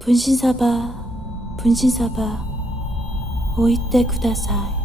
分身サバ置いてください。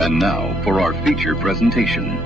And now for our feature presentation.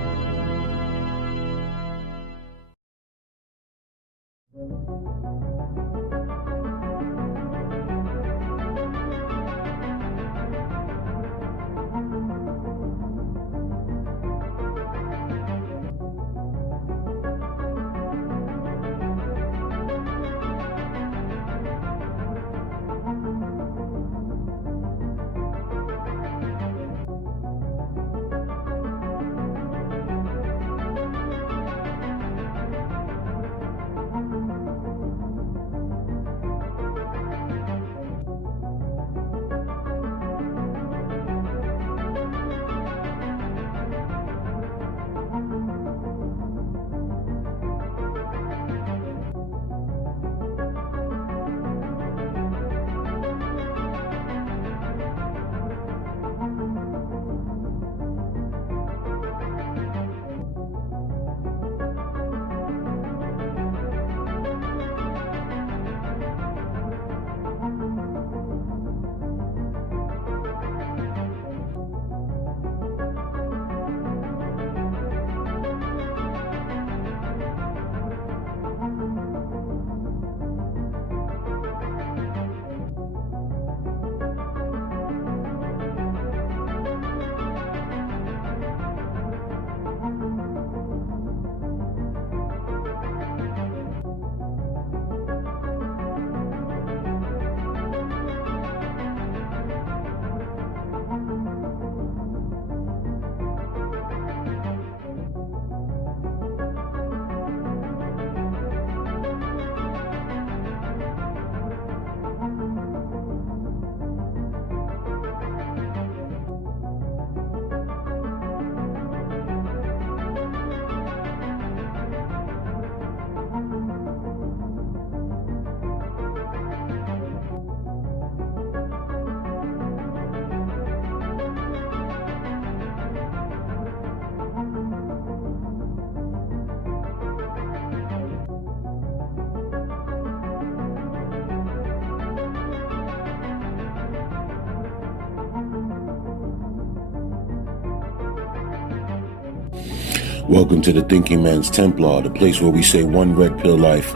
Welcome to the Thinking Man's Templar, the place where we say one red pill life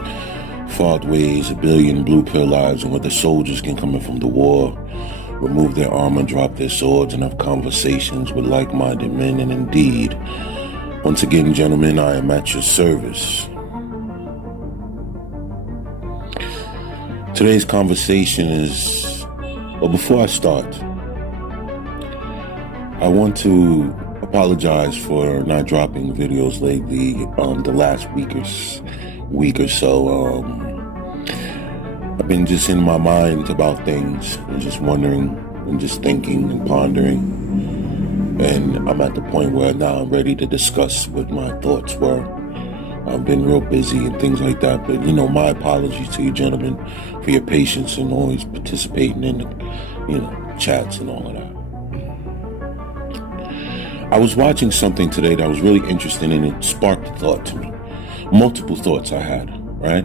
far outweighs a billion blue pill lives, and where the soldiers can come in from the war, remove their armor, drop their swords, and have conversations with like-minded men. And indeed, once again, gentlemen, I am at your service. Today's conversation is, well, before I start, I want to apologize for not dropping videos lately. The last week or so, I've been just in my mind about things and just wondering and just thinking and pondering. And I'm at the point where now I'm ready to discuss what my thoughts were. I've been real busy and things like that, but my apologies to you gentlemen for your patience and always participating in the, chats and all of that. I was watching something today that was really interesting, and it sparked a thought to me. Multiple thoughts I had, right?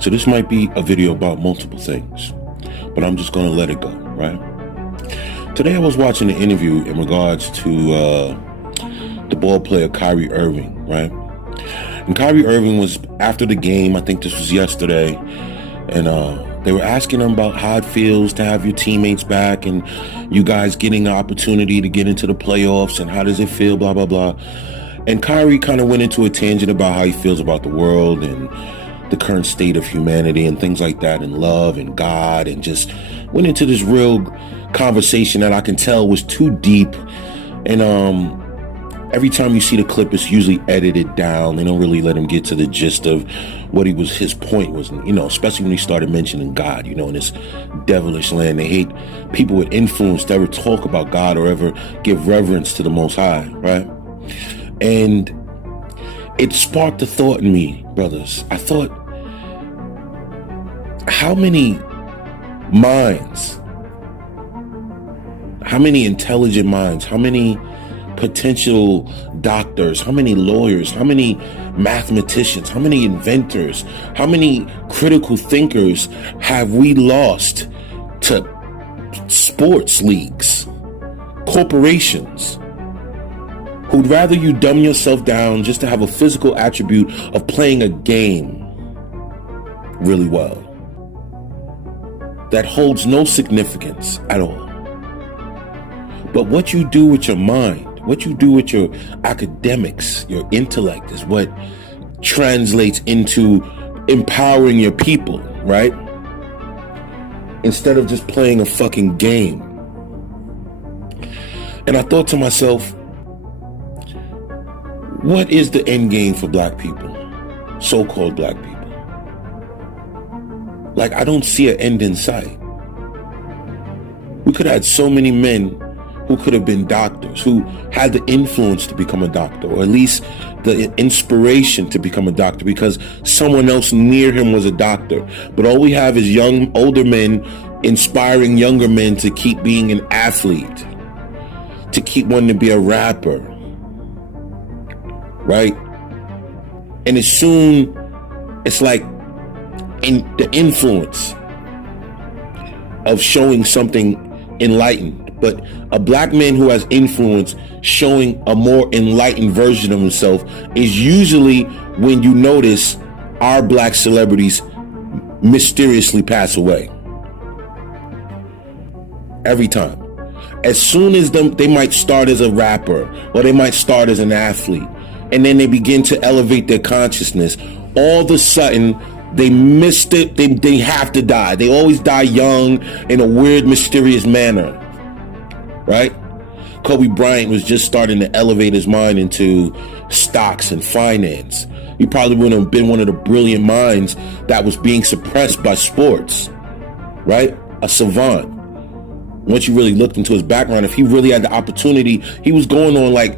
So this might be a video about multiple things, but I'm just going to let it go, right? Today I was watching an interview in regards to the ball player Kyrie Irving, right? And Kyrie Irving was after the game, I think this was yesterday, and they were asking him about how it feels to have your teammates back and you guys getting the opportunity to get into the playoffs and how does it feel, blah, blah, blah. And Kyrie kind of went into a tangent about how he feels about the world and the current state of humanity and things like that, and love and God, and just went into this real conversation that I can tell was too deep. And every time you see the clip, it's usually edited down. They don't really let him get to the gist of what his point was, especially when he started mentioning God, in this devilish land. They hate people with influence to ever talk about God or ever give reverence to the Most High, right? And it sparked a thought in me, brothers. I thought, how many minds, how many intelligent minds, how many potential doctors, how many lawyers, how many mathematicians, how many inventors, how many critical thinkers have we lost to sports leagues, corporations, who'd rather you dumb yourself down just to have a physical attribute of playing a game really well that holds no significance at all. But what you do with your mind, what you do with your academics, your intellect, is what translates into empowering your people, right? Instead of just playing a fucking game. And I thought to myself, what is the end game for black people? So-called black people. Like, I don't see an end in sight. We could have had so many men who could have been doctors, who had the influence to become a doctor, or at least the inspiration to become a doctor because someone else near him was a doctor. But all we have is older men inspiring younger men to keep being an athlete, to keep wanting to be a rapper, right? And it's like in the influence of showing something enlightened. But a black man who has influence showing a more enlightened version of himself is usually when you notice our black celebrities mysteriously pass away. Every time. As soon as they might start as a rapper or they might start as an athlete, and then they begin to elevate their consciousness, all of a sudden they missed it. They have to die. They always die young in a weird, mysterious manner. Right? Kobe Bryant was just starting to elevate his mind into stocks and finance. He probably would have been one of the brilliant minds that was being suppressed by sports, right? A savant. Once you really looked into his background, if he really had the opportunity, he was going on like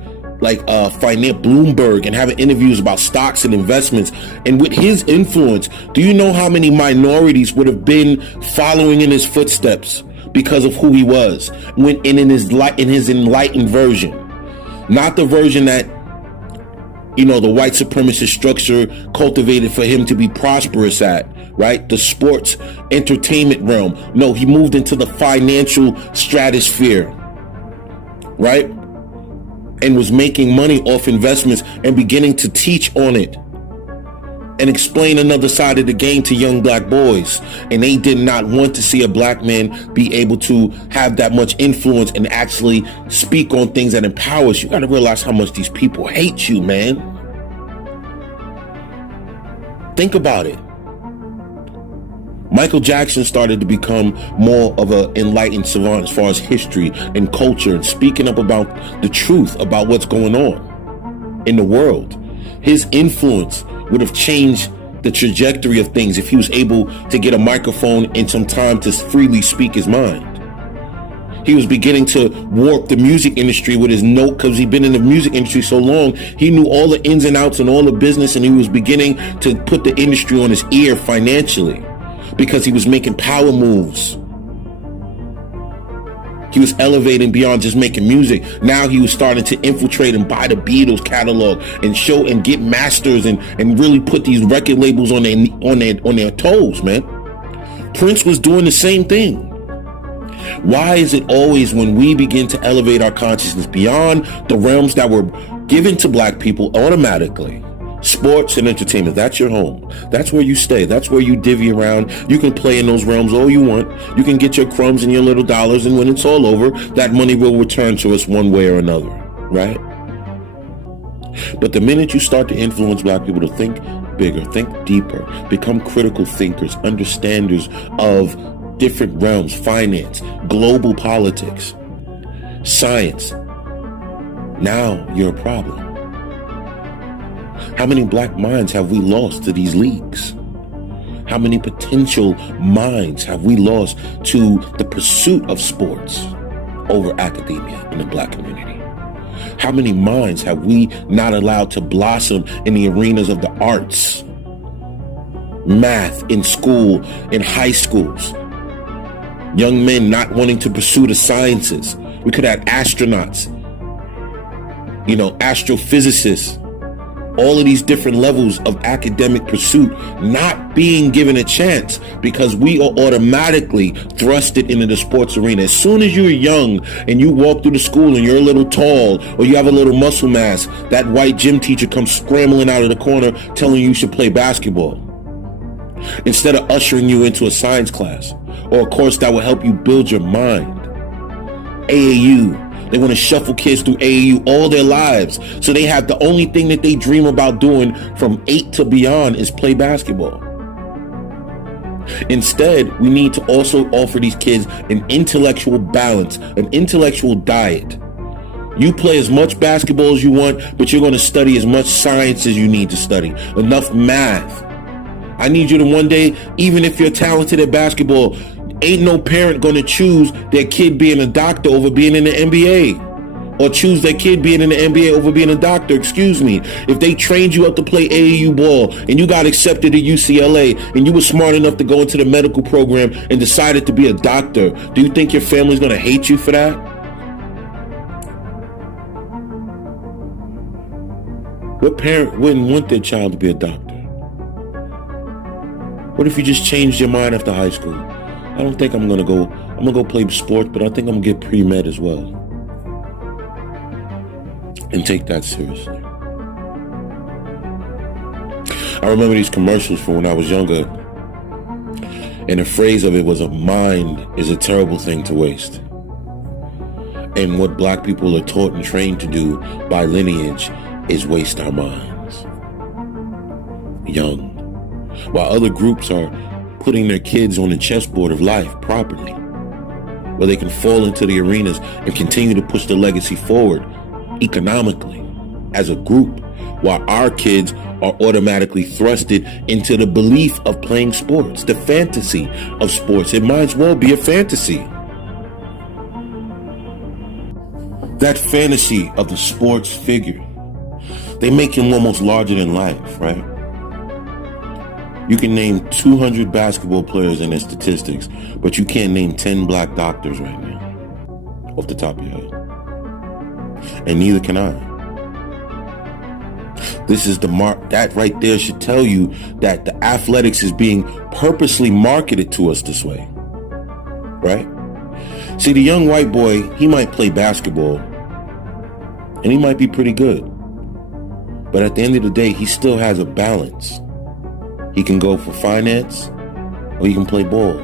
finance Bloomberg and having interviews about stocks and investments. And with his influence, do you know how many minorities would have been following in his footsteps? Because of who he was, when in his enlightened version, not the version that the white supremacist structure cultivated for him to be prosperous at, right? The sports entertainment realm. No, he moved into the financial stratosphere, right? And was making money off investments and beginning to teach on it and explain another side of the game to young black boys. And they did not want to see a black man be able to have that much influence and actually speak on things that empowers you. You got to realize how much these people hate you, man. Think about it. Michael Jackson started to become more of an enlightened savant as far as history and culture and speaking up about the truth about what's going on in the world. His influence would have changed the trajectory of things if he was able to get a microphone and some time to freely speak his mind. He was beginning to warp the music industry with his note, because he'd been in the music industry so long, he knew all the ins and outs and all the business, and he was beginning to put the industry on his ear financially because he was making power moves. He was elevating beyond just making music. Now he was starting to infiltrate and buy the Beatles catalog and show and get masters and really put these record labels on their toes, man. Prince was doing the same thing. Why is it always when we begin to elevate our consciousness beyond the realms that were given to black people automatically? Sports and entertainment, that's your home. That's where you stay. That's where you divvy around. You can play in those realms all you want. You can get your crumbs and your little dollars, and when it's all over, that money will return to us one way or another, right? But the minute you start to influence black people to think bigger, think deeper, become critical thinkers, understanders of different realms, finance, global politics, science, now you're a problem. How many black minds have we lost to these leagues? How many potential minds have we lost to the pursuit of sports over academia in the black community? How many minds have we not allowed to blossom in the arenas of the arts, math in school, in high schools? Young men not wanting to pursue the sciences. We could have astronauts, astrophysicists, all of these different levels of academic pursuit not being given a chance because we are automatically thrusted into the sports arena. As soon as you're young and you walk through the school and you're a little tall or you have a little muscle mass, that white gym teacher comes scrambling out of the corner telling you should play basketball instead of ushering you into a science class or a course that will help you build your mind. AAU. They want to shuffle kids through AAU all their lives. So they have the only thing that they dream about doing from 8 to beyond is play basketball. Instead, we need to also offer these kids an intellectual balance, an intellectual diet. You play as much basketball as you want, but you're going to study as much science as you need to study. Enough math. I need you to one day, even if you're talented at basketball, ain't no parent going to choose their kid being a doctor over being in the NBA, or choose their kid being in the NBA over being a doctor. Excuse me. If they trained you up to play AAU ball and you got accepted to UCLA and you were smart enough to go into the medical program and decided to be a doctor, do you think your family's going to hate you for that? What parent wouldn't want their child to be a doctor? What if you just changed your mind after high school? I don't think I'm gonna go play sports, but I think I'm gonna get pre-med as well. And take that seriously. I remember these commercials from when I was younger, and the phrase of it was, a mind is a terrible thing to waste. And what black people are taught and trained to do by lineage is waste our minds. Young. While other groups are putting their kids on the chessboard of life properly, where they can fall into the arenas and continue to push the legacy forward economically as a group, while our kids are automatically thrusted into the belief of playing sports, the fantasy of sports. It might as well be a fantasy. That fantasy of the sports figure, they make him almost larger than life, right? You can name 200 basketball players in their statistics, but you can't name 10 black doctors right now, off the top of your head. And neither can I. This is the mark. That right there should tell you that the athletics is being purposely marketed to us this way, right? See, the young white boy, he might play basketball, and he might be pretty good. But at the end of the day, he still has a balance. He can go for finance, or he can play ball.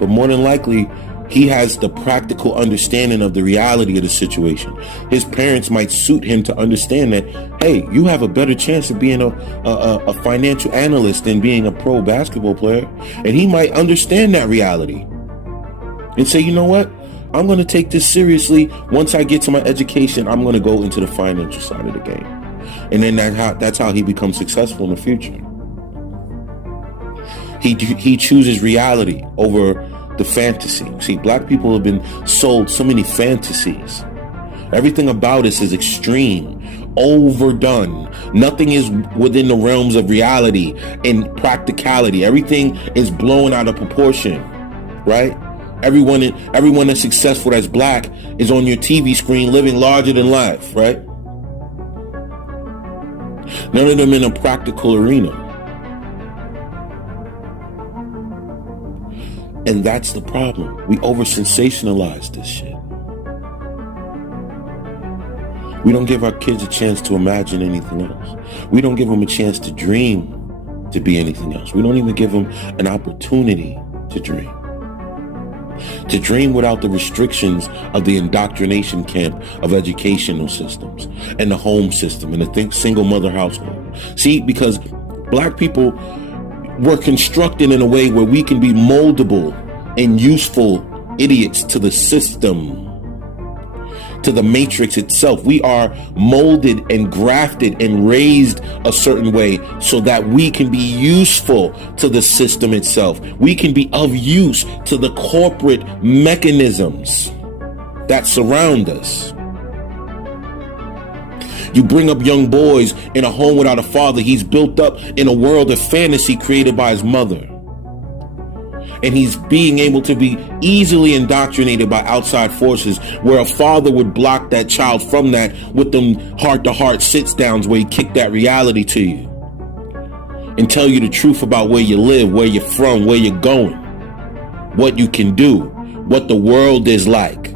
But more than likely, He has the practical understanding of the reality of the situation. His parents might suit him to understand that, hey, you have a better chance of being a financial analyst than being a pro basketball player. And he might understand that reality and say, you know what? I'm going to take this seriously. Once I get to my education, I'm going to go into the financial side of the game. And then that's how he becomes successful in the future. He chooses reality over the fantasy. See, black people have been sold so many fantasies. Everything about us is extreme, overdone. Nothing is within the realms of reality and practicality. Everything is blown out of proportion, right? Everyone that's successful that's black is on your TV screen living larger than life, right? None of them in a practical arena. And that's the problem. We over-sensationalize this shit. We don't give our kids a chance to imagine anything else. We don't give them a chance to dream to be anything else. We don't even give them an opportunity to dream. To dream without the restrictions of the indoctrination camp of educational systems and the home system and the single mother household. See, because black people were constructed in a way where we can be moldable and useful idiots to the system, to the matrix itself. We are molded and grafted and raised a certain way so that we can be useful to the system itself. We can be of use to the corporate mechanisms that surround us. You bring up young boys in a home without a father. He's built up in a world of fantasy created by his mother. And he's being able to be easily indoctrinated by outside forces, where a father would block that child from that with them heart-to-heart sits-downs where he kick that reality to you and tell you the truth about where you live, where you're from, where you're going, what you can do, what the world is like,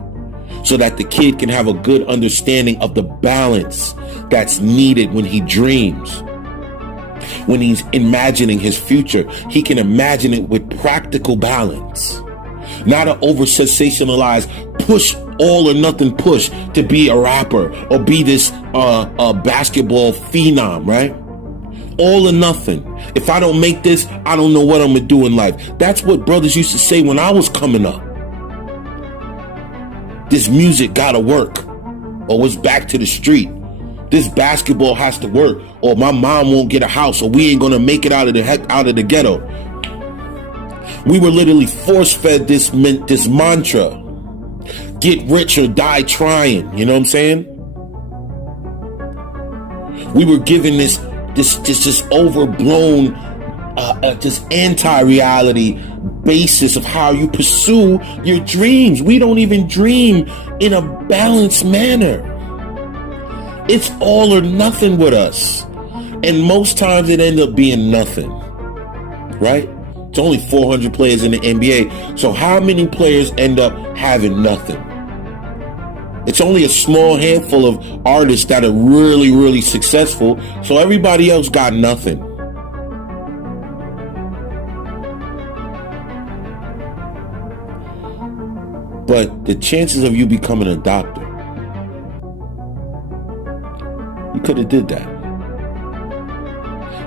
so that the kid can have a good understanding of the balance that's needed when he dreams. When he's imagining his future, he can imagine it with practical balance, not an over-sensationalized push, all or nothing push to be a rapper or be this basketball phenom, right? All or nothing. If I don't make this, I don't know what I'm gonna do in life. That's what brothers used to say when I was coming up. This music gotta work, or it's back to the street. This basketball has to work, or my mom won't get a house, or we ain't gonna make it out of the ghetto. We were literally force-fed this mantra: get rich or die trying. You know what I'm saying? We were given this overblown, this anti-reality basis of how you pursue your dreams. We don't even dream in a balanced manner. It's all or nothing with us. And most times it ends up being nothing, right? It's only 400 players in the NBA. So how many players end up having nothing? It's only a small handful of artists that are really, really successful. So everybody else got nothing. But the chances of you becoming a doctor, you could have did that.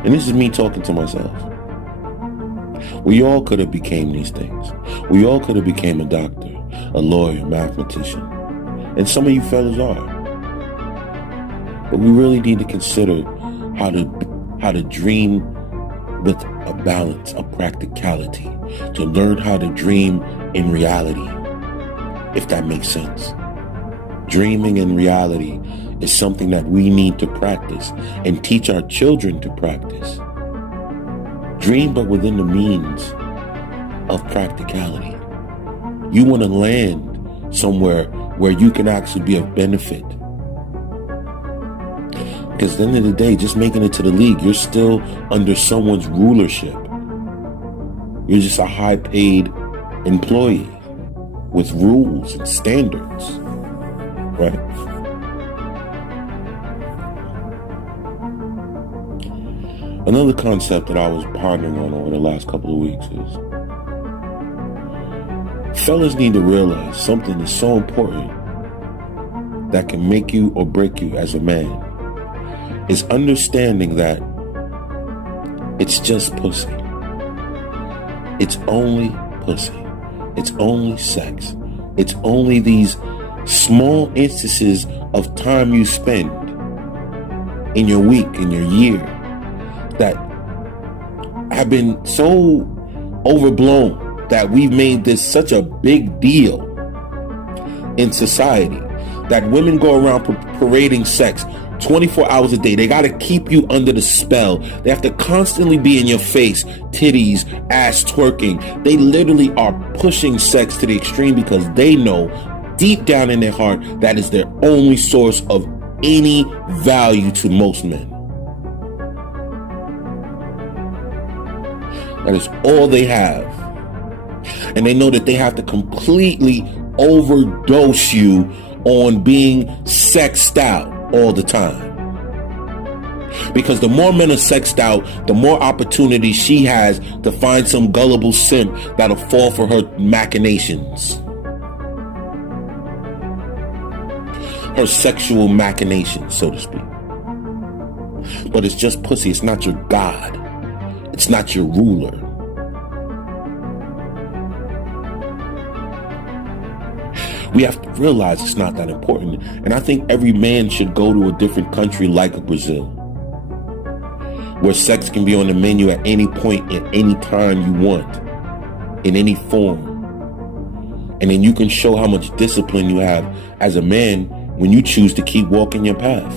And this is me talking to myself. We all could have became these things. We all could have became a doctor, a lawyer, mathematician. And some of you fellas are. But we really need to consider how to dream with a balance, a practicality, to learn how to dream in reality, if that makes sense. Dreaming in reality is something that we need to practice and teach our children to practice. Dream, but within the means of practicality. You want to land somewhere where you can actually be of benefit. Because at the end of the day, just making it to the league, you're still under someone's rulership. You're just a high-paid employee with rules and standards, right? Another concept that I was pondering on over the last couple of weeks is fellas need to realize something is so important that can make you or break you as a man is understanding that it's just pussy. It's only pussy. It's only sex. It's only these small instances of time you spend in your week, in your year, that have been so overblown that we've made this such a big deal in society that women go around parading sex 24 hours a day. They got to keep you under the spell. They have to constantly be in your face, titties, ass twerking. They literally are pushing sex to the extreme because they know deep down in their heart that is their only source of any value to most men. That is all they have. And they know that they have to completely overdose you on being sexed out all the time. Because the more men are sexed out, the more opportunity she has to find some gullible simp that'll fall for her machinations. Her sexual machinations, so to speak. But it's just pussy. It's not your God. It's not your ruler. We have to realize it's not that important. And I think every man should go to a different country like Brazil, where sex can be on the menu at any point, at any time you want, in any form. And then you can show how much discipline you have as a man when you choose to keep walking your path.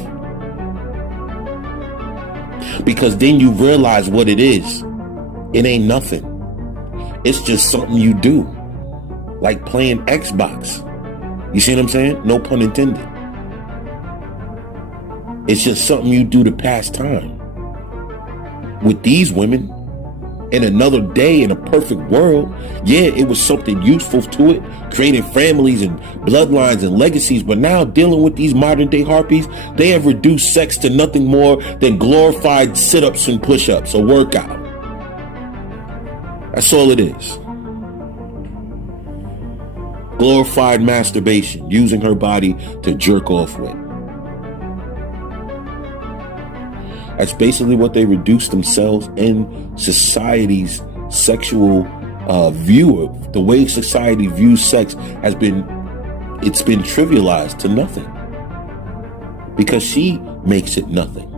Because then you realize what it is. It ain't nothing. It's just something you do. Like playing Xbox. You see what I'm saying? No pun intended. It's just something you do to pass time. With these women, in another day, in a perfect world, yeah, it was something useful to it, creating families and bloodlines and legacies. But now dealing with these modern day harpies, they have reduced sex to nothing more than glorified sit-ups and push-ups, a workout. That's all it is. Glorified masturbation, using her body to jerk off with. That's basically what they reduce themselves in society's sexual view. The way society views sex has been trivialized to nothing. Because she makes it nothing.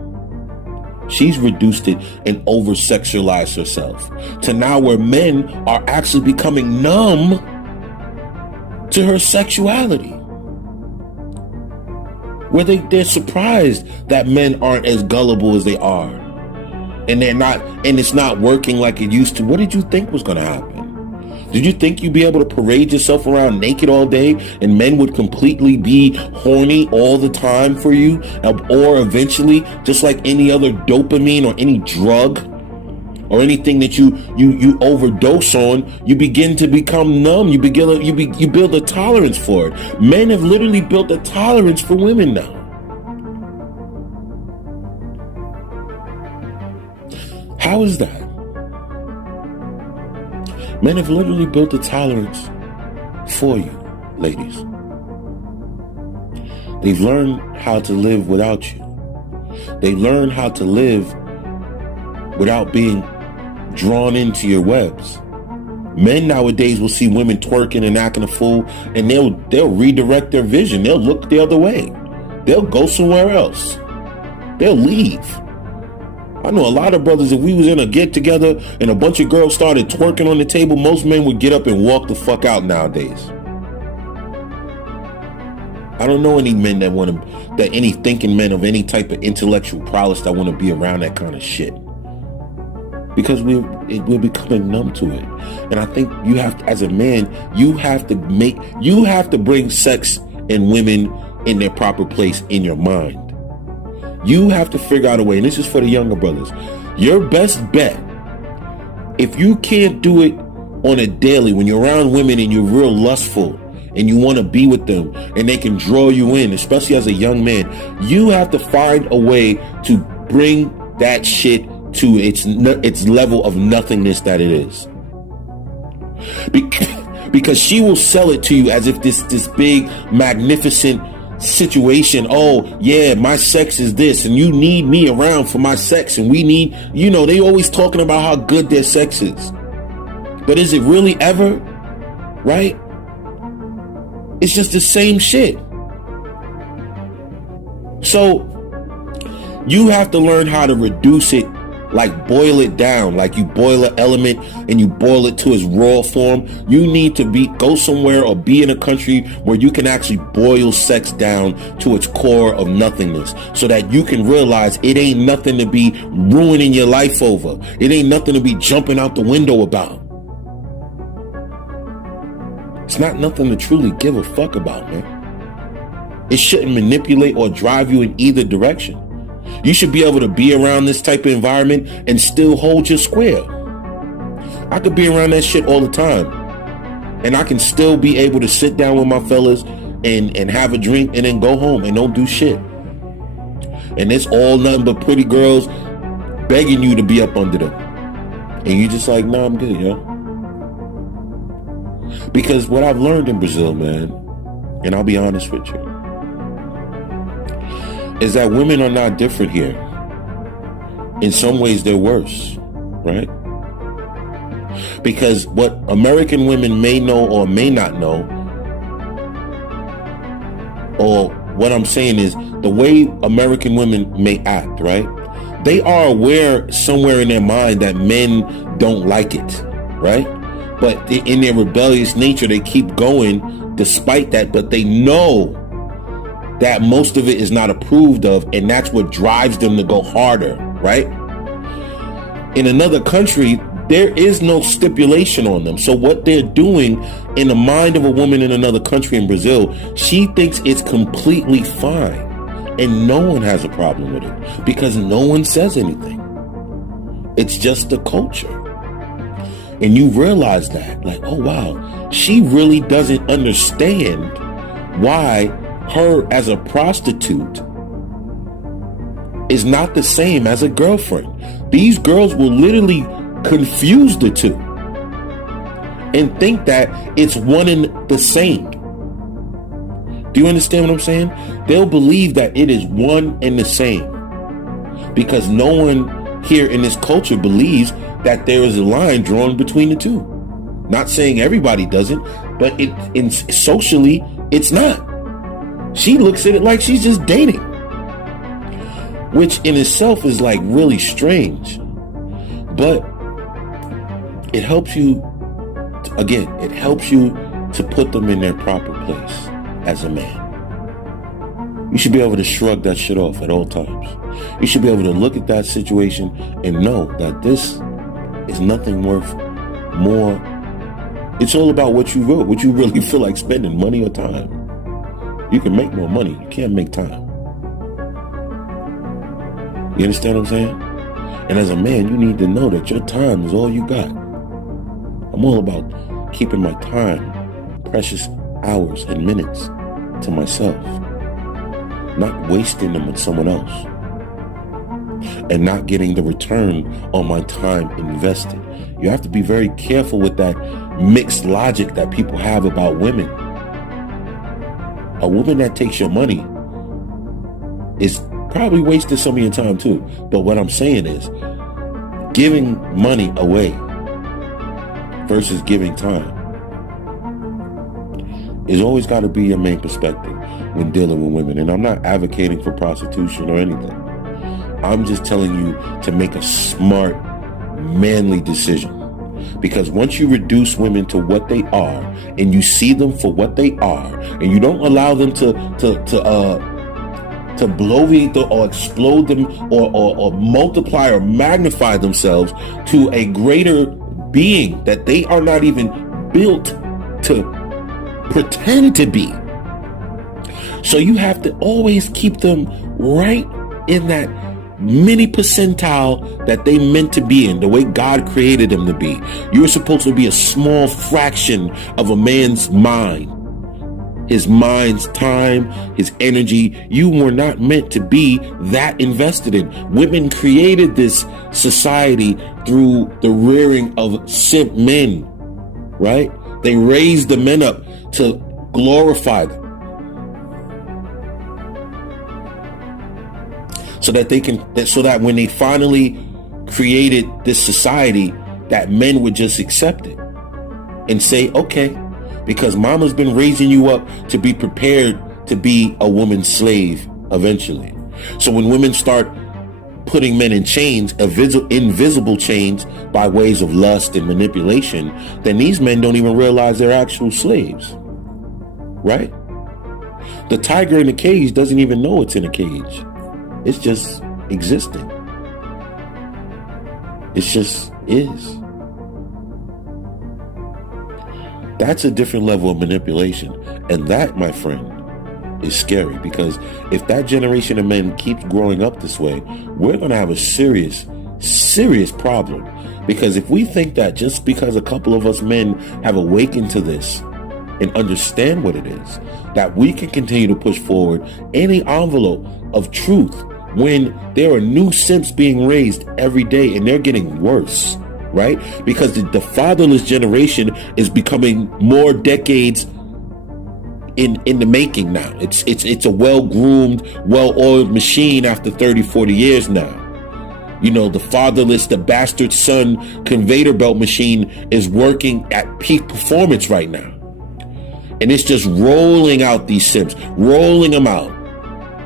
She's reduced it and over-sexualized herself to now where men are actually becoming numb to her sexuality. Where they're surprised that men aren't as gullible as they are. And it's not working like it used to. What did you think was going to happen? Did you think you'd be able to parade yourself around naked all day and men would completely be horny all the time for you? Or eventually, just like any other dopamine or any drug or anything that you overdose on, you begin to become numb. You build a tolerance for it. Men have literally built a tolerance for women now. How is that? Men have literally built a tolerance for you, ladies. They've learned how to live without you. They learn how to live without being drawn into your webs. Men nowadays will see women twerking and acting a fool, and they'll redirect their vision. They'll look the other way. They'll go somewhere else. They'll leave. I know a lot of brothers, if we was in a get together and a bunch of girls started twerking on the table, most men would get up and walk the fuck out nowadays. I don't know any men any thinking men of any type of intellectual prowess that want to be around that kind of shit. Because we're becoming numb to it. And I think you have to, as a man, you have to bring sex and women in their proper place in your mind. You have to figure out a way, and this is for the younger brothers. Your best bet, if you can't do it on a daily, when you're around women and you're real lustful and you want to be with them and they can draw you in, especially as a young man, you have to find a way to bring that shit to its level of nothingness that it is. because she will sell it to you as if this big, magnificent situation. Oh, yeah, my sex is this, and you need me around for my sex, and we need, they always talking about how good their sex is. But is it really ever? Right? It's just the same shit. So you have to learn how to reduce it, like boil it down, like you boil an element and you boil it to its raw form. You need to go somewhere or be in a country where you can actually boil sex down to its core of nothingness, so that you can realize it ain't nothing to be ruining your life over. It ain't nothing to be jumping out the window about. It's not nothing to truly give a fuck about, man. It shouldn't manipulate or drive you in either direction. You should be able to be around this type of environment and still hold your square. I could be around that shit all the time, and I can still be able to sit down with my fellas and have a drink and then go home and don't do shit. And it's all nothing but pretty girls begging you to be up under them. And you just like, nah, I'm good, yo. Because what I've learned in Brazil, man, and I'll be honest with you, is that women are not different here. In some ways, they're worse, right? Because what American women may know or may not know, or what I'm saying is the way American women may act, right? They are aware somewhere in their mind that men don't like it, right? But in their rebellious nature, they keep going despite that, but they know that most of it is not approved of, and that's what drives them to go harder, right? In another country, there is no stipulation on them. So what they're doing in the mind of a woman in another country, in Brazil, she thinks it's completely fine. And no one has a problem with it because no one says anything. It's just the culture. And you realize that, like, oh wow, she really doesn't understand why her as a prostitute is not the same as a girlfriend. These girls will literally confuse the two and think that it's one and the same. Do you understand what I'm saying? They'll believe that it is one and the same because no one here in this culture believes that there is a line drawn between the two. Not saying everybody doesn't, but socially, it's not. She looks at it like she's just dating, which in itself is like really strange. But it helps you, it helps you to put them in their proper place as a man. You should be able to shrug that shit off at all times. You should be able to look at that situation and know that this is nothing worth more. It's all about what you really feel like spending, money or time. You can make more money. You can't make time. You understand what I'm saying? And as a man, you need to know that your time is all you got. I'm all about keeping my time, precious hours and minutes, to myself. Not wasting them with someone else. And not getting the return on my time invested. You have to be very careful with that mixed logic that people have about women. A woman that takes your money is probably wasting some of your time too. But what I'm saying is, giving money away versus giving time is always got to be your main perspective when dealing with women. And I'm not advocating for prostitution or anything. I'm just telling you to make a smart, manly decision. Because once you reduce women to what they are, and you see them for what they are, and you don't allow them to bloviate or explode them or multiply or magnify themselves to a greater being that they are not even built to pretend to be. So you have to always keep them right in that mini percentile that they meant to be in, the way God created them to be. You're supposed to be a small fraction of a man's mind, his mind's time, his energy. You were not meant to be that invested in. Women created this society through the rearing of simp men, right? They raise the men up to glorify them, so that when they finally created this society, that men would just accept it and say, okay, because mama's been raising you up to be prepared to be a woman's slave eventually. So when women start putting men in chains, invisible chains, by ways of lust and manipulation, then these men don't even realize they're actual slaves, right? The tiger in the cage doesn't even know it's in a cage. It's just existing. It just is. That's a different level of manipulation. And that, my friend, is scary, because if that generation of men keeps growing up this way, we're going to have a serious problem. Because if we think that just because a couple of us men have awakened to this and understand what it is, that we can continue to push forward any envelope of truth when there are new simps being raised every day, and they're getting worse, right? Because the fatherless generation is becoming more decades in the making now. It's a well-groomed, well-oiled machine after 30, 40 years now. You know, the fatherless, the bastard son conveyor belt machine is working at peak performance right now. And it's just rolling out these simps, rolling them out.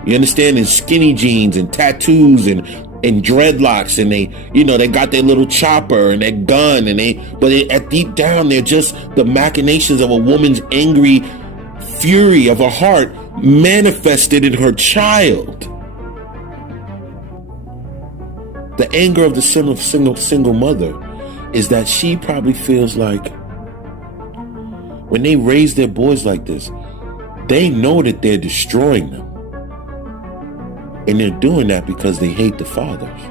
You understand? In skinny jeans and tattoos and dreadlocks, and they got their little chopper and their gun, but at deep down, they're just the machinations of a woman's angry fury of her heart manifested in her child. The anger of the single mother is that she probably feels like when they raise their boys like this, they know that they're destroying them. And they're doing that because they hate the fathers.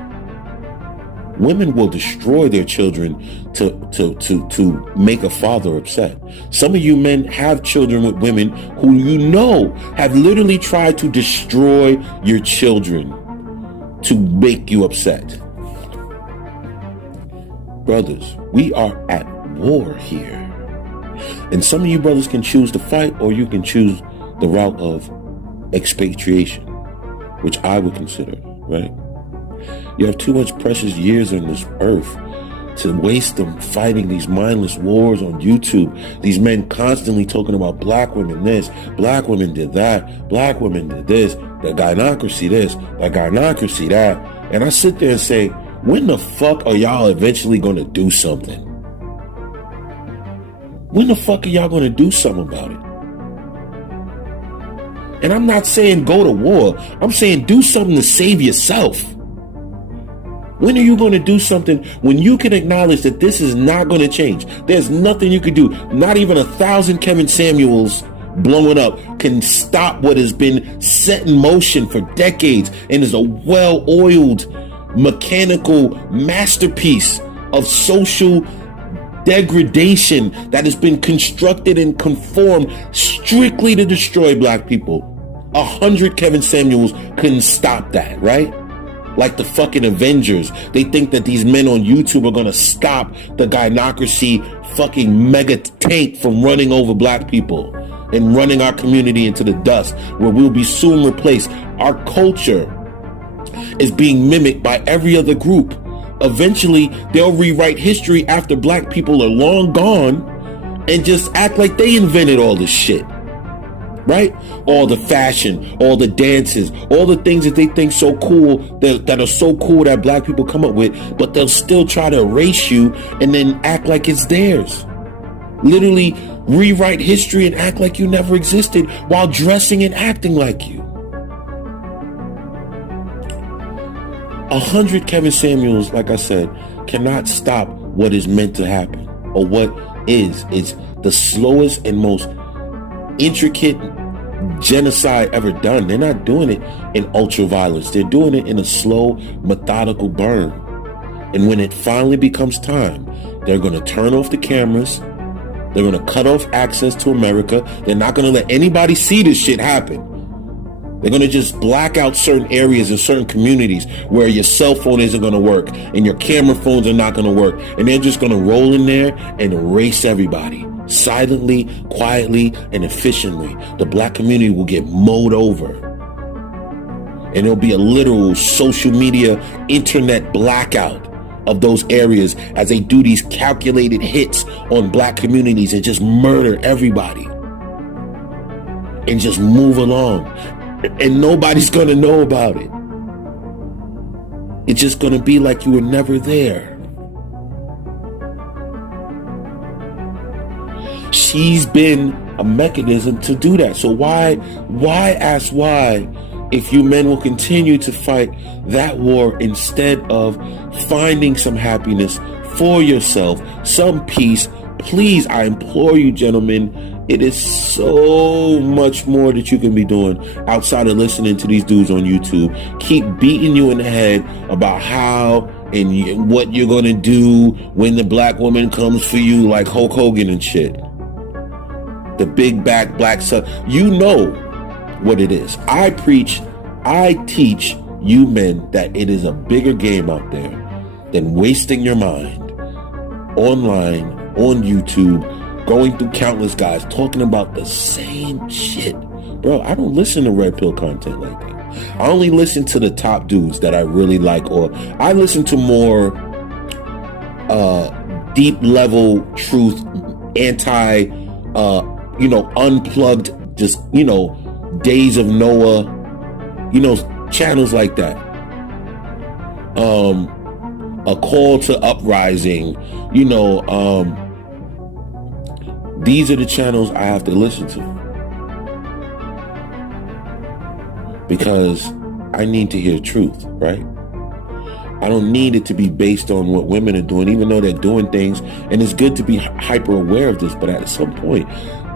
Women will destroy their children to make a father upset. Some of you men have children with women who you know have literally tried to destroy your children to make you upset. Brothers, we are at war here. And some of you brothers can choose to fight, or you can choose the route of expatriation, which I would consider, right? You have too much precious years on this earth to waste them fighting these mindless wars on YouTube. These men constantly talking about black women this, black women did that, black women did this, the gynocracy this, the gynocracy that. And I sit there and say, when the fuck are y'all eventually going to do something? When the fuck are y'all going to do something about it? And I'm not saying go to war. I'm saying do something to save yourself. When are you going to do something when you can acknowledge that this is not going to change? There's nothing you could do. Not even 1,000 Kevin Samuels blowing up can stop what has been set in motion for decades and is a well-oiled mechanical masterpiece of social degradation that has been constructed and conformed strictly to destroy black people. 100 Kevin Samuels couldn't stop that, right? Like the fucking Avengers. They think that these men on YouTube are gonna stop the gynocracy fucking mega tank from running over black people and running our community into the dust, where we'll be soon replaced. Our culture is being mimicked by every other group. Eventually, they'll rewrite history after black people are long gone and just act like they invented all this shit. Right? All the fashion, all the dances, all the things that they think so cool, that are so cool that black people come up with, but they'll still try to erase you and then act like it's theirs. Literally rewrite history and act like you never existed while dressing and acting like you. 100 Kevin Samuels, like I said, cannot stop what is meant to happen, or what is. It's the slowest and most intricate genocide ever done. They're not doing it in ultra violence. They're doing it in a slow, methodical burn. And when it finally becomes time, they're going to turn off the cameras. They're going to cut off access to America. They're not going to let anybody see this shit happen. They're going to just black out certain areas and certain communities where your cell phone isn't going to work and your camera phones are not going to work. And they're just going to roll in there and erase everybody. silently, quietly, and efficiently, the black community will get mowed over. And there'll be a literal social media, internet blackout of those areas as they do these calculated hits on black communities and just murder everybody. And just move along. And nobody's gonna know about it. It's just gonna be like you were never there. She's been a mechanism to do that. So why ask why if you men will continue to fight that war instead of finding some happiness for yourself, some peace? Please, I implore you, gentlemen, it is so much more that you can be doing outside of listening to these dudes on YouTube. Keep beating you in the head about how and what you're going to do when the black woman comes for you, like Hulk Hogan and shit. The big back black son. You know what it is. I teach you men that it is a bigger game out there than wasting your mind online, on YouTube, going through countless guys talking about the same shit. Bro, I don't listen to red pill content like that. I only listen to the top dudes that I really like, or I listen to more deep level truth, unplugged, just, Days of Noah, channels like that. A Call to Uprising, these are the channels I have to listen to because I need to hear truth, right? I don't need it to be based on what women are doing, even though they're doing things, and it's good to be hyper aware of this, but at some point,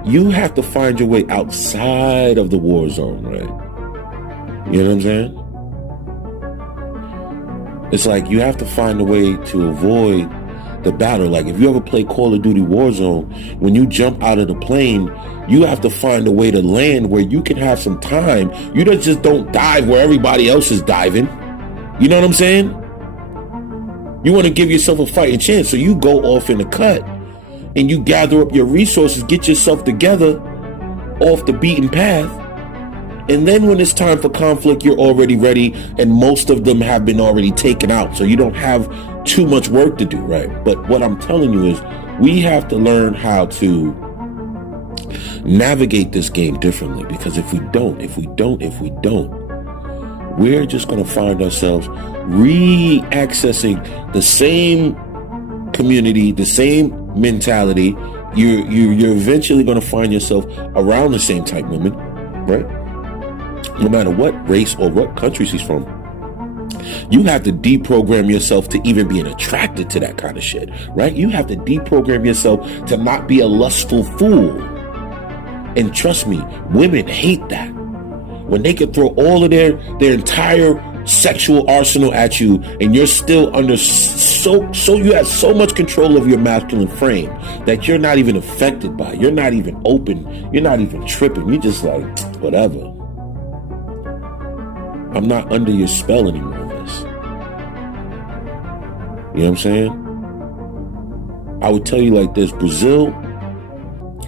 you have to find your way outside of the war zone, right? You know what I'm saying? It's like you have to find a way to avoid the battle. Like if you ever play Call of Duty Warzone, when you jump out of the plane, you have to find a way to land where you can have some time. You just don't dive where everybody else is diving. You know what I'm saying? You want to give yourself a fighting chance, so you go off in the cut and you gather up your resources, get yourself together off the beaten path. And then when it's time for conflict, you're already ready, and most of them have been already taken out. So you don't have too much work to do, right? But what I'm telling you is we have to learn how to navigate this game differently, because if we don't, we're just going to find ourselves re-accessing the same community, the same mentality. You're eventually going to find yourself around the same type women, right? No matter what race or what country she's from. You have to deprogram yourself to even being attracted to that kind of shit, right? You have to deprogram yourself to not be a lustful fool. And trust me, women hate that. When they can throw all of their entire sexual arsenal at you, and you're still under so you have so much control of your masculine frame that you're not even affected by it. You're not even open. You're not even tripping. You're just like, whatever. I'm not under your spell anymore. You know what I'm saying? I would tell you like this: Brazil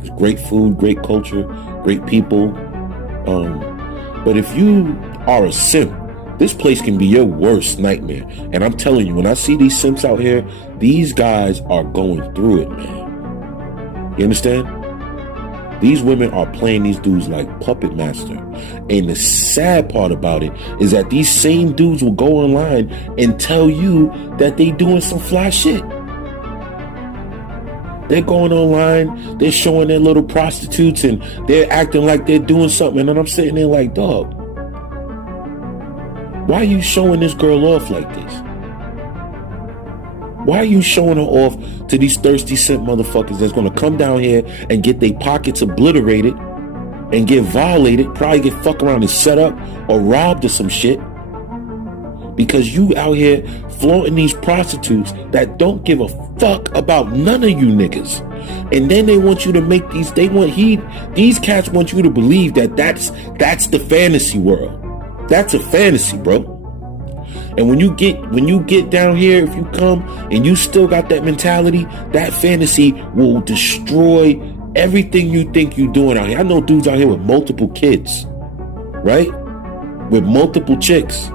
is great food, great culture, great people. But if you are a simp, this place can be your worst nightmare. And I'm telling you, when I see these simps out here, these guys are going through it, man. You understand? These women are playing these dudes like puppet master. And the sad part about it is that these same dudes will go online and tell you that they doing some fly shit. They're going online, they're showing their little prostitutes, and they're acting like they're doing something. And I'm sitting there like, dog, why are you showing this girl off like this? Why are you showing her off to these thirsty simp motherfuckers that's going to come down here and get their pockets obliterated and get violated, probably get fucked around and set up or robbed or some shit? Because you out here flaunting these prostitutes that don't give a fuck about none of you niggas. And then they want you to make these cats want you to believe that that's the fantasy world. That's a fantasy, bro. And when you get down here, if you come and you still got that mentality, that fantasy will destroy Everything you think you're doing out here. I know dudes out here with multiple kids, right? With multiple chicks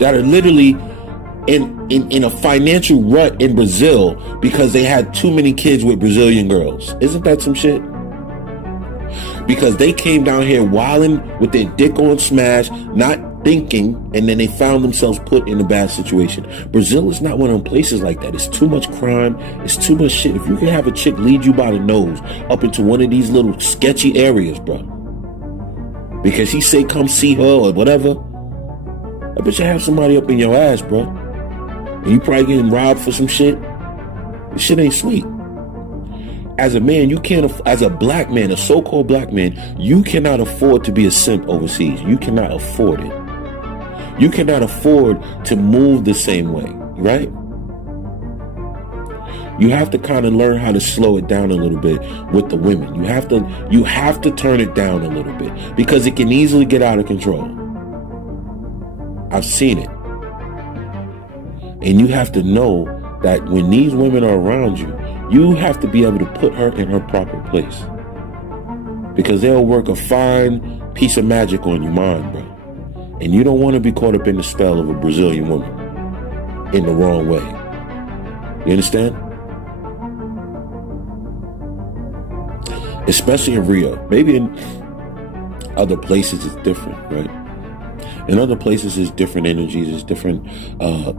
that are literally in a financial rut in Brazil because they had too many kids with Brazilian girls. Isn't that some shit? Because they came down here wilding with their dick on smash, not thinking, and then they found themselves put in a bad situation. Brazil is not one of them places like that. It's too much crime. It's too much shit. If you can have a chick lead you by the nose up into one of these little sketchy areas, bro, because she say come see her or whatever, I bet you have somebody up in your ass, bro, and you probably getting robbed for some shit. This shit ain't sweet. As a man, you can't, as a black man, a so-called black man, you cannot afford to be a simp overseas. You cannot afford it. You cannot afford to move the same way, right? You have to kind of learn how to slow it down a little bit with the women. You have to turn it down a little bit because it can easily get out of control. I've seen it. And you have to know that when these women are around you, you have to be able to put her in her proper place. Because they'll work a fine piece of magic on your mind, bro. And you don't want to be caught up in the spell of a Brazilian woman in the wrong way. You understand? Especially in Rio. Maybe in other places it's different, right? In other places, there's different energies, there's different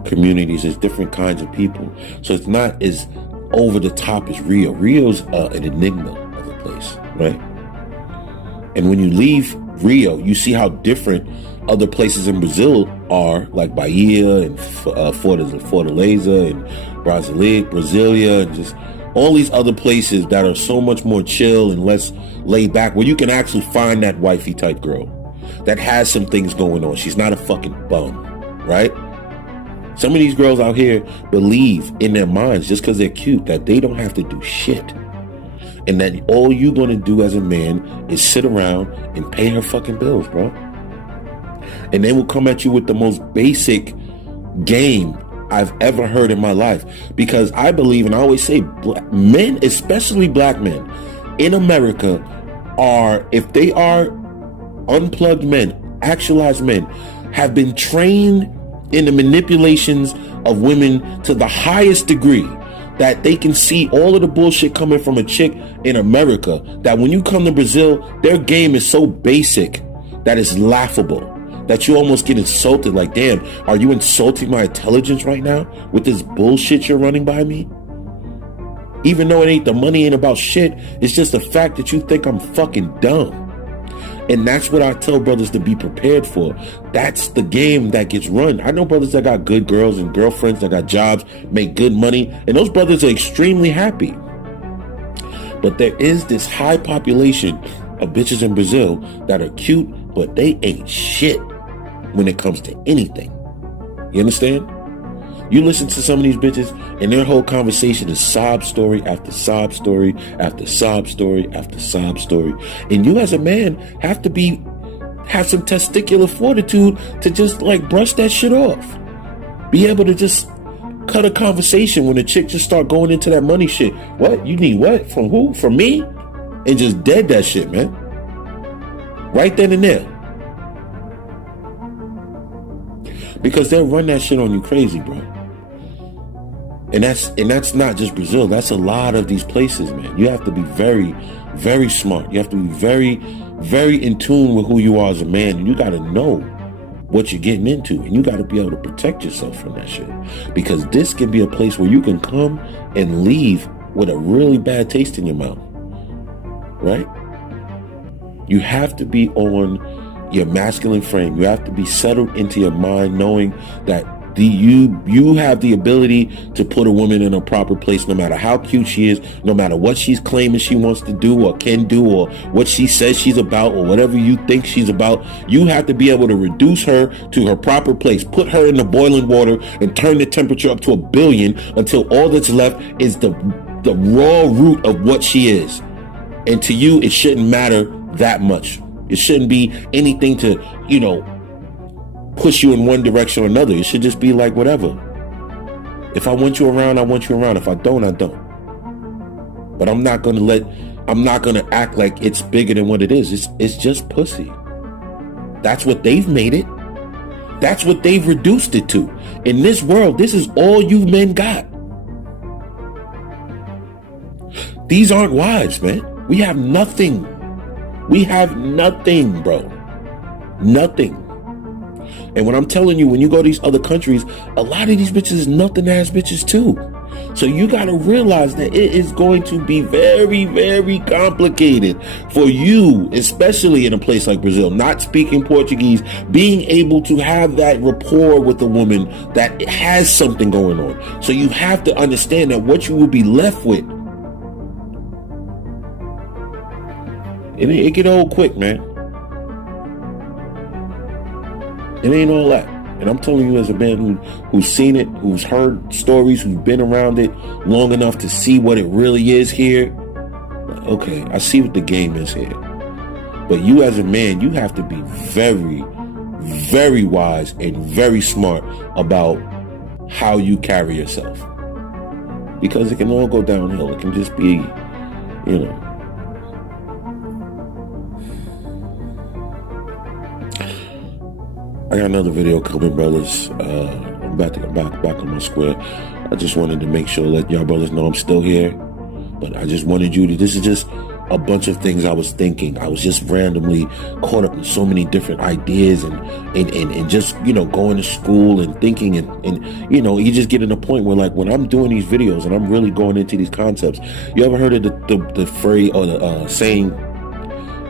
communities, there's different kinds of people. So it's not as over the top as Rio. Rio's an enigma of a place, right? And when you leave Rio, you see how different other places in Brazil are, like Bahia and Fortaleza and Brasilia, and just all these other places that are so much more chill and less laid back, where you can actually find that wifey type girl that has some things going on. She's not a fucking bum, right? Some of these girls out here believe in their minds, just because they're cute, that they don't have to do shit. And that all you're going to do as a man is sit around and pay her fucking bills, bro. And they will come at you with the most basic game I've ever heard in my life. Because I believe, and I always say, men, especially black men in America, are, if they are unplugged men, actualized men, have been trained in the manipulations of women to the highest degree, that they can see all of the bullshit coming from a chick in America, that when you come to Brazil, their game is so basic that it's laughable, that you almost get insulted. Like, damn, are you insulting my intelligence right now with this bullshit you're running by me? Even though it ain't, the money ain't about shit, it's just the fact that you think I'm fucking dumb. And that's what I tell brothers to be prepared for. That's the game that gets run. I know brothers that got good girls and girlfriends that got jobs, make good money, and those brothers are extremely happy. But there is this high population of bitches in Brazil that are cute, but they ain't shit when it comes to anything. You understand? You listen to some of these bitches and their whole conversation is sob story after sob story after sob story after sob story. And you as a man have some testicular fortitude to just like brush that shit off. Be able to just cut a conversation when a chick just start going into that money shit. What? You need what? From who? From me? And just dead that shit, man. Right then and there. Because they'll run that shit on you crazy, bro. And that's not just Brazil. That's a lot of these places, man. You have to be very, very smart. You have to be very, very in tune with who you are as a man. And you got to know what you're getting into. And you got to be able to protect yourself from that shit. Because this can be a place where you can come and leave with a really bad taste in your mouth. Right? You have to be on your masculine frame. You have to be settled into your mind, knowing that you have the ability to put a woman in a proper place, no matter how cute she is, no matter what she's claiming she wants to do or can do, or what she says she's about, or whatever you think she's about. You have to be able to reduce her to her proper place, put her in the boiling water and turn the temperature up to 1 billion until all that's left is the raw root of what she is. And to you, it shouldn't matter that much. It shouldn't be anything to, push you in one direction or another. It should just be like, whatever. If I want you around, I want you around. If I don't, I don't. But I'm not gonna act like it's bigger than what it is. It's just pussy. That's what they've made it. That's what they've reduced it to. In this world, this is all you men got. These aren't wives, man. We have nothing. We have nothing, bro. Nothing. And when I'm telling you, when you go to these other countries, a lot of these bitches is nothing ass bitches too. So you got to realize that it is going to be very, very complicated for you, especially in a place like Brazil, not speaking Portuguese, being able to have that rapport with a woman that has something going on. So you have to understand that what you will be left with, it get old quick, man. It ain't all that. And I'm telling you as a man who's seen it, who's heard stories, who's been around it long enough to see what it really is here. Okay, I see what the game is here. But you as a man, you have to be very, very wise and very smart about how you carry yourself. Because it can all go downhill. It can just be, you know. I got another video coming, brothers. I'm about to get back on my square. I just wanted to make sure, let y'all brothers know I'm still here. But I just wanted you to, this is just a bunch of things I was thinking. I was just randomly caught up in so many different ideas and just, you know, going to school and thinking and you know, you just get in a point where, like, when I'm doing these videos and I'm really going into these concepts, you ever heard of the phrase or the saying,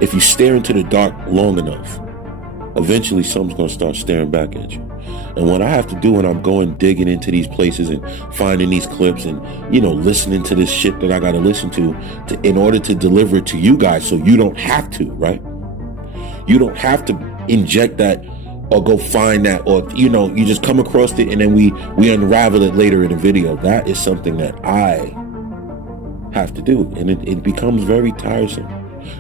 if you stare into the dark long enough, eventually something's going to start staring back at you. And what I have to do when I'm going digging into these places and finding these clips and, you know, listening to this shit that I got to listen to in order to deliver it to you guys so you don't have to, right? You don't have to inject that or go find that, or, you know, you just come across it and then we unravel it later in a video. That is something that I have to do. And it becomes very tiresome,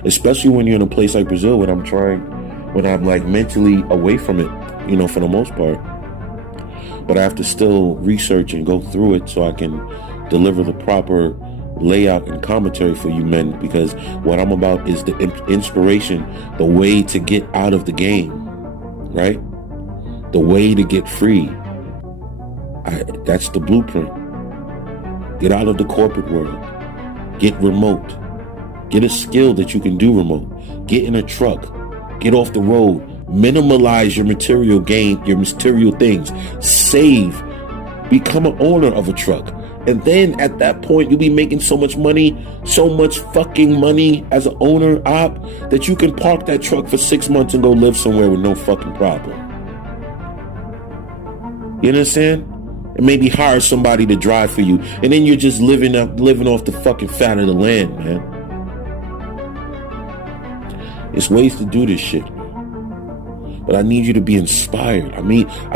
especially when you're in a place like Brazil when I'm like mentally away from it, you know, for the most part. But I have to still research and go through it so I can deliver the proper layout and commentary for you men, because what I'm about is the inspiration, the way to get out of the game, right? The way to get free. That's the blueprint. Get out of the corporate world. Get remote. Get a skill that you can do remote. Get in a truck. Get off the road, minimalize your material gain, your material things, save, become an owner of a truck. And then at that point, you'll be making so much money, so much fucking money as an owner op, that you can park that truck for 6 months and go live somewhere with no fucking problem. You understand? And maybe hire somebody to drive for you. And then you're just living off the fucking fat of the land, man. It's ways to do this shit. But I need you to be inspired. I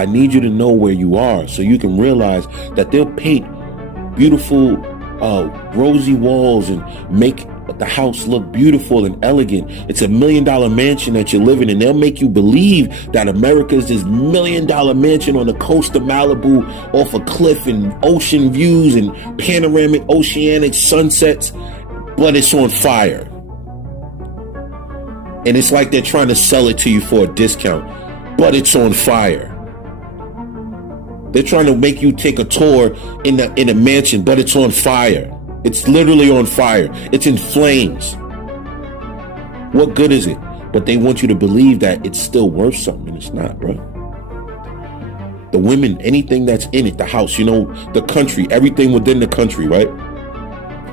need you to know where you are so you can realize that they'll paint beautiful rosy walls and make the house look beautiful and elegant. It's $1 million mansion that you're living in. They'll make you believe that America is this $1 million mansion on the coast of Malibu off a cliff and ocean views and panoramic oceanic sunsets, but it's on fire. And it's like they're trying to sell it to you for a discount, but it's on fire. They're trying to make you take a tour in a mansion, but it's on fire. It's literally on fire. It's in flames. What good is it? But they want you to believe that it's still worth something, and it's not, bro. The women, anything that's in it, the house, you know, the country, everything within the country, right?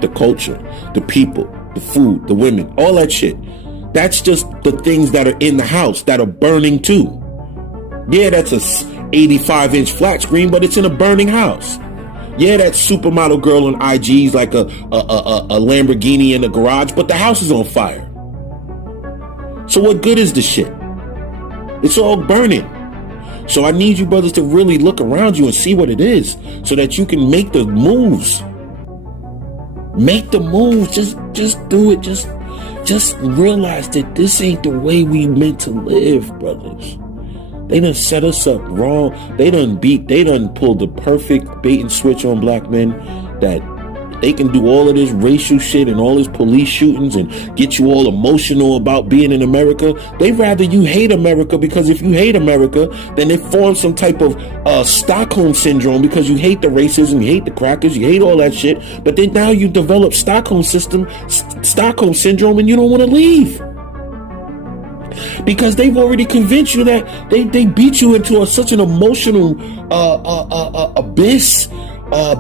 The culture, the people, the food, the women, all that shit. That's just the things that are in the house that are burning too. Yeah, that's a 85-inch flat screen, but it's in a burning house. Yeah, that supermodel girl on IG's like a Lamborghini in the garage, but the house is on fire. So what good is the shit? It's all burning. So I need you brothers to really look around you and see what it is so that you can make the moves. Make the moves. Just do it. Just realize that this ain't the way we meant to live, brothers. They done set us up wrong. They done pulled the perfect bait and switch on black men that they can do all of this racial shit and all this police shootings and get you all emotional about being in America. They rather you hate America, because if you hate America, then they form some type of Stockholm syndrome, because you hate the racism, you hate the crackers, you hate all that shit. But then now you develop Stockholm syndrome, and you don't want to leave. Because they've already convinced you that they beat you into such an emotional abyss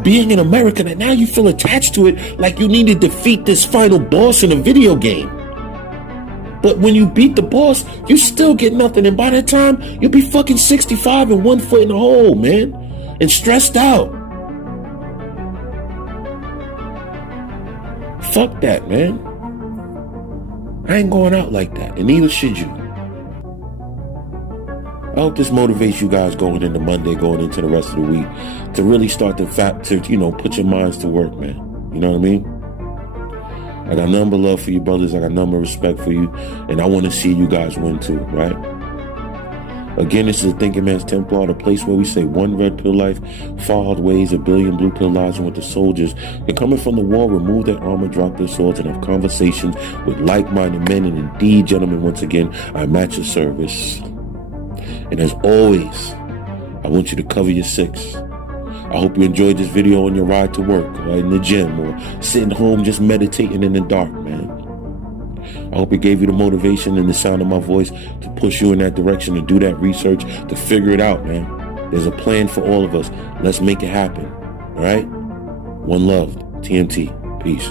being in America, that now you feel attached to it, like you need to defeat this final boss in a video game. But when you beat the boss, you still get nothing, and by that time you'll be fucking 65 and 1 foot in the hole, man, and stressed out. Fuck that, man. I ain't going out like that, and neither should you. I hope this motivates you guys going into Monday, going into the rest of the week, to really start to put your minds to work, man. You know what I mean? I got nothing but love for you, brothers. I got nothing but respect for you, and I want to see you guys win too, right? Again, this is the Thinking Man's Templar, the place where we say one red pill life far outweighs a billion blue pill lives, and with the soldiers, they're coming from the war, remove their armor, drop their swords, and have conversations with like-minded men. And indeed, gentlemen, once again, I'm at your service. And as always, I want you to cover your six. I hope you enjoyed this video on your ride to work, or in the gym, or sitting home just meditating in the dark, man. I hope it gave you the motivation and the sound of my voice to push you in that direction, to do that research, to figure it out, man. There's a plan for all of us. Let's make it happen. All right? One love. TMT. Peace.